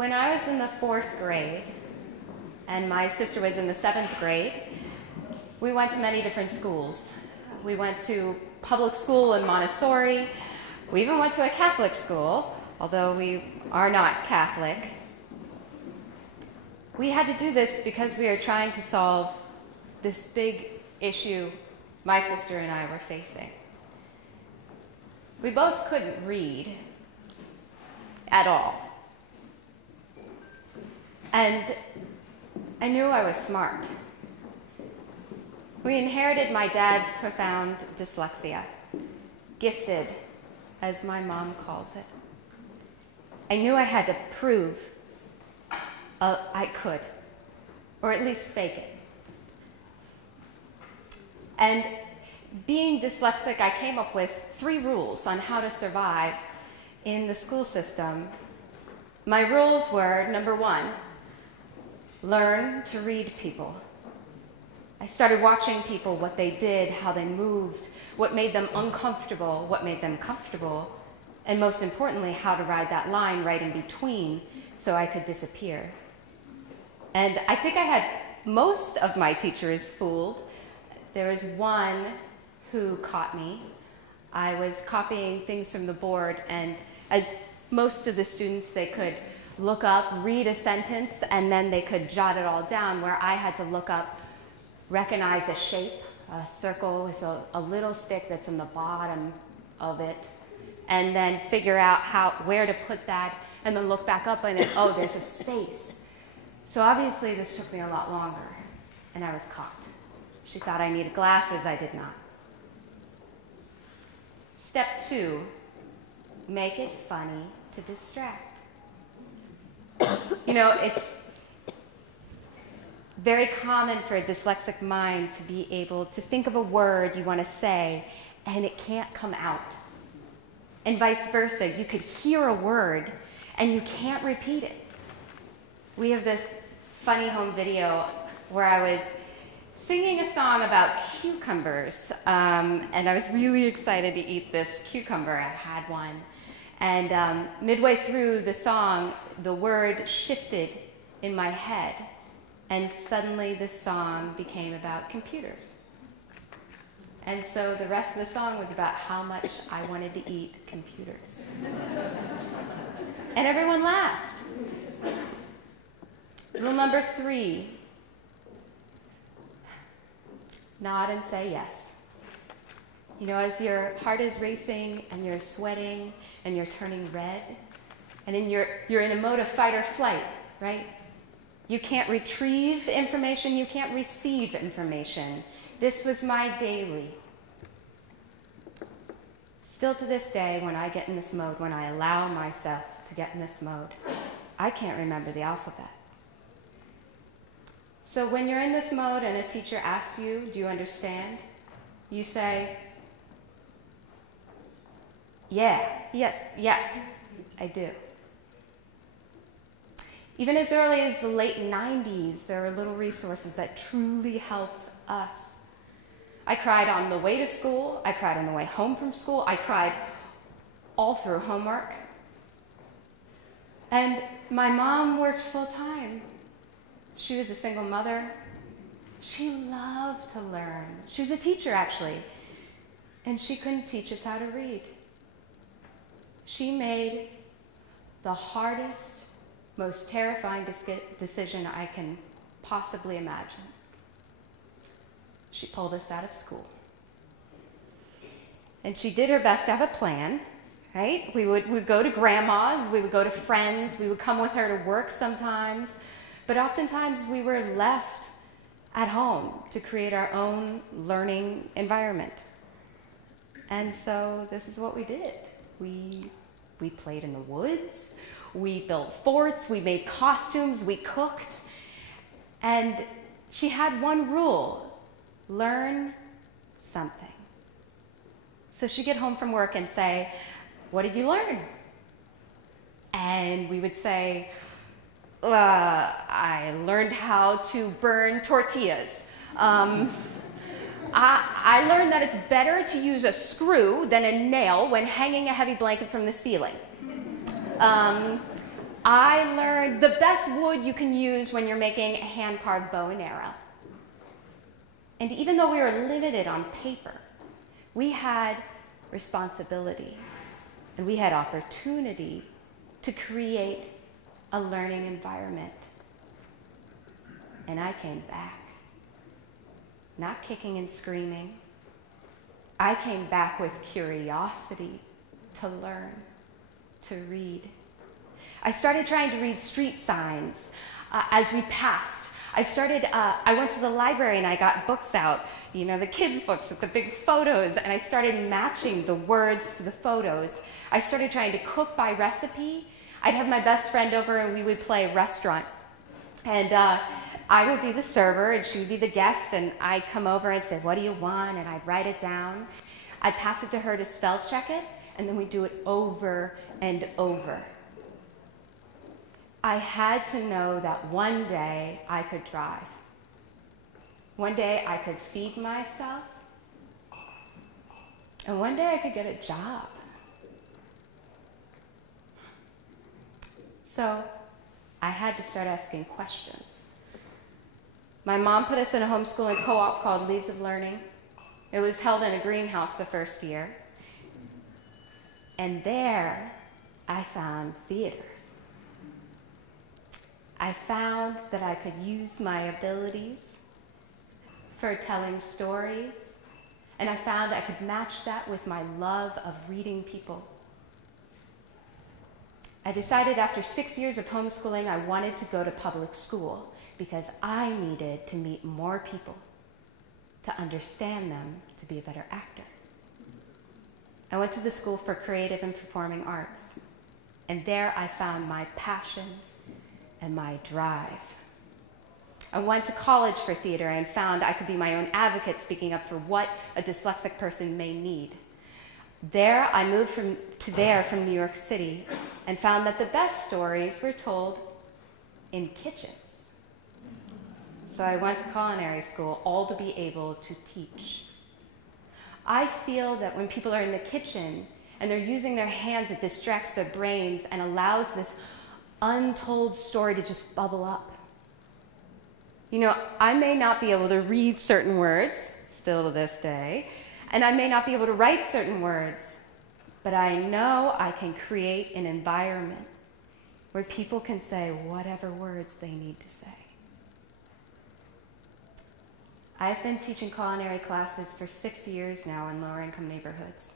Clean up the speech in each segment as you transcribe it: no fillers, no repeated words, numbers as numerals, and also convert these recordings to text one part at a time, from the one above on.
When I was in the 4th grade, and my sister was in the 7th grade, we went to many different schools. We went to public school in Montessori. We even went to a Catholic school, although we are not Catholic. We had to do this because we were trying to solve this big issue my sister and I were facing. We both couldn't read at all. And I knew I was smart. We inherited my dad's profound dyslexia, gifted, as my mom calls it. I knew I had to prove I could, or at least fake it. And being dyslexic, I came up with 3 rules on how to survive in the school system. My rules were, number 1, learn to read people. I started watching people, what they did, how they moved, what made them uncomfortable, what made them comfortable, and most importantly, how to ride that line right in between so I could disappear. And I think I had most of my teachers fooled. There was one who caught me. I was copying things from the board, and as most of the students, they could look up, read a sentence, and then they could jot it all down, where I had to look up, recognize a shape, a circle with a little stick that's in the bottom of it, and then figure out where to put that, and then look back up and oh, there's a space. So obviously this took me a lot longer, and I was caught. She thought I needed glasses, I did not. Step 2, make it funny to distract. You know, it's very common for a dyslexic mind to be able to think of a word you want to say, and it can't come out. And vice versa, you could hear a word, and you can't repeat it. We have this funny home video where I was singing a song about cucumbers, and I was really excited to eat this cucumber. I had one. And midway through the song, the word shifted in my head, and suddenly the song became about computers. And so the rest of the song was about how much I wanted to eat computers. And everyone laughed. Rule number 3, nod and say yes. You know, as your heart is racing and you're sweating and you're turning red, and then you're in a mode of fight or flight, right? You can't retrieve information, you can't receive information. This was my daily. Still to this day, when I get in this mode, when I allow myself to get in this mode, I can't remember the alphabet. So when you're in this mode and a teacher asks you, do you understand? You say, yeah, yes, I do. Even as early as the late 90s, there were little resources that truly helped us. I cried on the way to school, I cried on the way home from school, I cried all through homework. And my mom worked full time. She was a single mother. She loved to learn. She was a teacher, actually. And she couldn't teach us how to read. She made the hardest, most terrifying decision I can possibly imagine. She pulled us out of school. And she did her best to have a plan, right? We'd go to grandma's, we would go to friends, we would come with her to work sometimes, but oftentimes we were left at home to create our own learning environment. And so this is what we did. We played in the woods, we built forts, we made costumes, we cooked, and she had one rule: learn something. So she'd get home from work and say, what did you learn? And we would say, I learned how to burn tortillas. I learned that it's better to use a screw than a nail when hanging a heavy blanket from the ceiling. I learned the best wood you can use when you're making a hand-carved bow and arrow. And even though we were limited on paper, we had responsibility and we had opportunity to create a learning environment. And I came back, not kicking and screaming. I came back with curiosity to learn, to read. I started trying to read street signs as we passed. I went to the library and I got books out, you know, the kids' books with the big photos, and I started matching the words to the photos. I started trying to cook by recipe. I'd have my best friend over and we would play restaurant. And I would be the server and she would be the guest, and I'd come over and say, "What do you want?" And I'd write it down. I'd pass it to her to spell check it, and then we'd do it over and over. I had to know that one day I could thrive. One day I could feed myself, and one day I could get a job. So I had to start asking questions. My mom put us in a homeschooling co-op called Leaves of Learning. It was held in a greenhouse the first year. And there I found theater. I found that I could use my abilities for telling stories, and I found I could match that with my love of reading people. I decided after 6 years of homeschooling I wanted to go to public school because I needed to meet more people, to understand them, to be a better actor. I went to the School for Creative and Performing Arts, and there I found my passion and my drive. I went to college for theater and found I could be my own advocate, speaking up for what a dyslexic person may need. There, I moved from New York City and found that the best stories were told in kitchens. So I went to culinary school, all to be able to teach. I feel that when people are in the kitchen and they're using their hands, it distracts their brains and allows this untold story to just bubble up. You know, I may not be able to read certain words, still to this day, and I may not be able to write certain words, but I know I can create an environment where people can say whatever words they need to say. I've been teaching culinary classes for 6 years now in lower-income neighborhoods.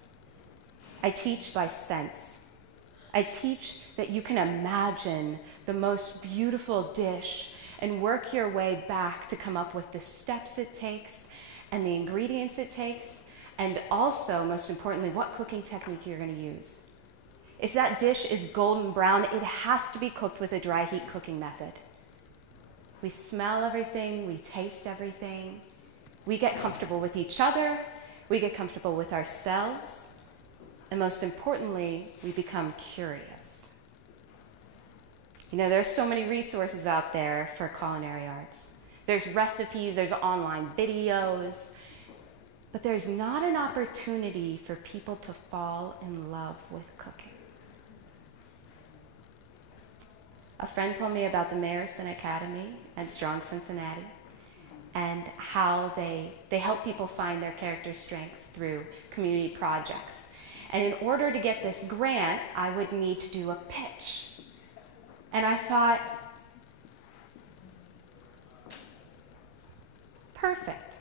I teach by sense. I teach that you can imagine the most beautiful dish and work your way back to come up with the steps it takes and the ingredients it takes, and also, most importantly, what cooking technique you're going to use. If that dish is golden brown, it has to be cooked with a dry heat cooking method. We smell everything, we taste everything, we get comfortable with each other, we get comfortable with ourselves, and most importantly, we become curious. You know, there's so many resources out there for culinary arts. There's recipes, there's online videos, but there's not an opportunity for people to fall in love with cooking. A friend told me about the Mayerson Academy and Strong Cincinnati and how they help people find their character strengths through community projects. And in order to get this grant, I would need to do a pitch. And I thought, perfect.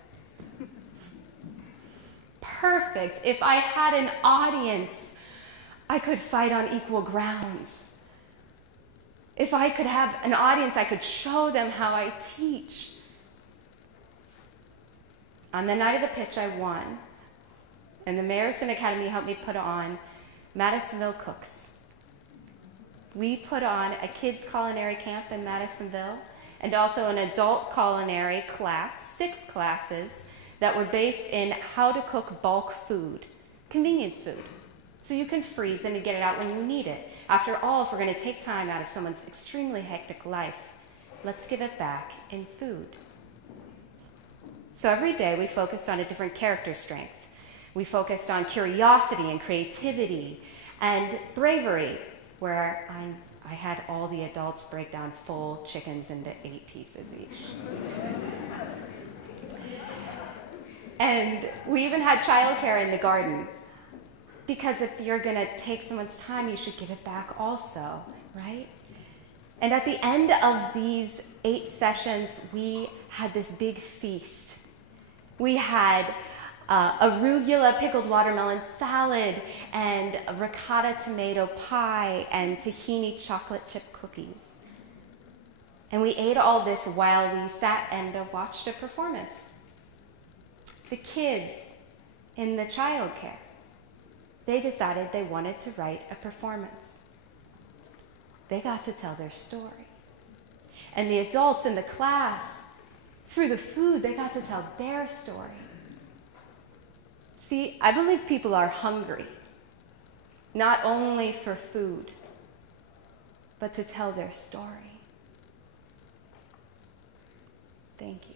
Perfect. If I had an audience, I could fight on equal grounds. If I could have an audience, I could show them how I teach. On the night of the pitch, I won. And the Mayerson Academy helped me put on Madisonville Cooks. We put on a kids' culinary camp in Madisonville and also an adult culinary class, 6 classes, that were based in how to cook bulk food, convenience food. So you can freeze it and get it out when you need it. After all, if we're going to take time out of someone's extremely hectic life, let's give it back in food. So every day we focused on a different character strength. We focused on curiosity and creativity and bravery, where I had all the adults break down full chickens into 8 pieces each. And we even had childcare in the garden, because if you're going to take someone's time, you should give it back also, right? And at the end of these 8 sessions, we had this big feast. We had arugula pickled watermelon salad and a ricotta tomato pie and tahini chocolate chip cookies. And we ate all this while we sat and watched a performance. The kids in the childcare, they decided they wanted to write a performance. They got to tell their story. And the adults in the class, through the food, they got to tell their story. See, I believe people are hungry, not only for food, but to tell their story. Thank you.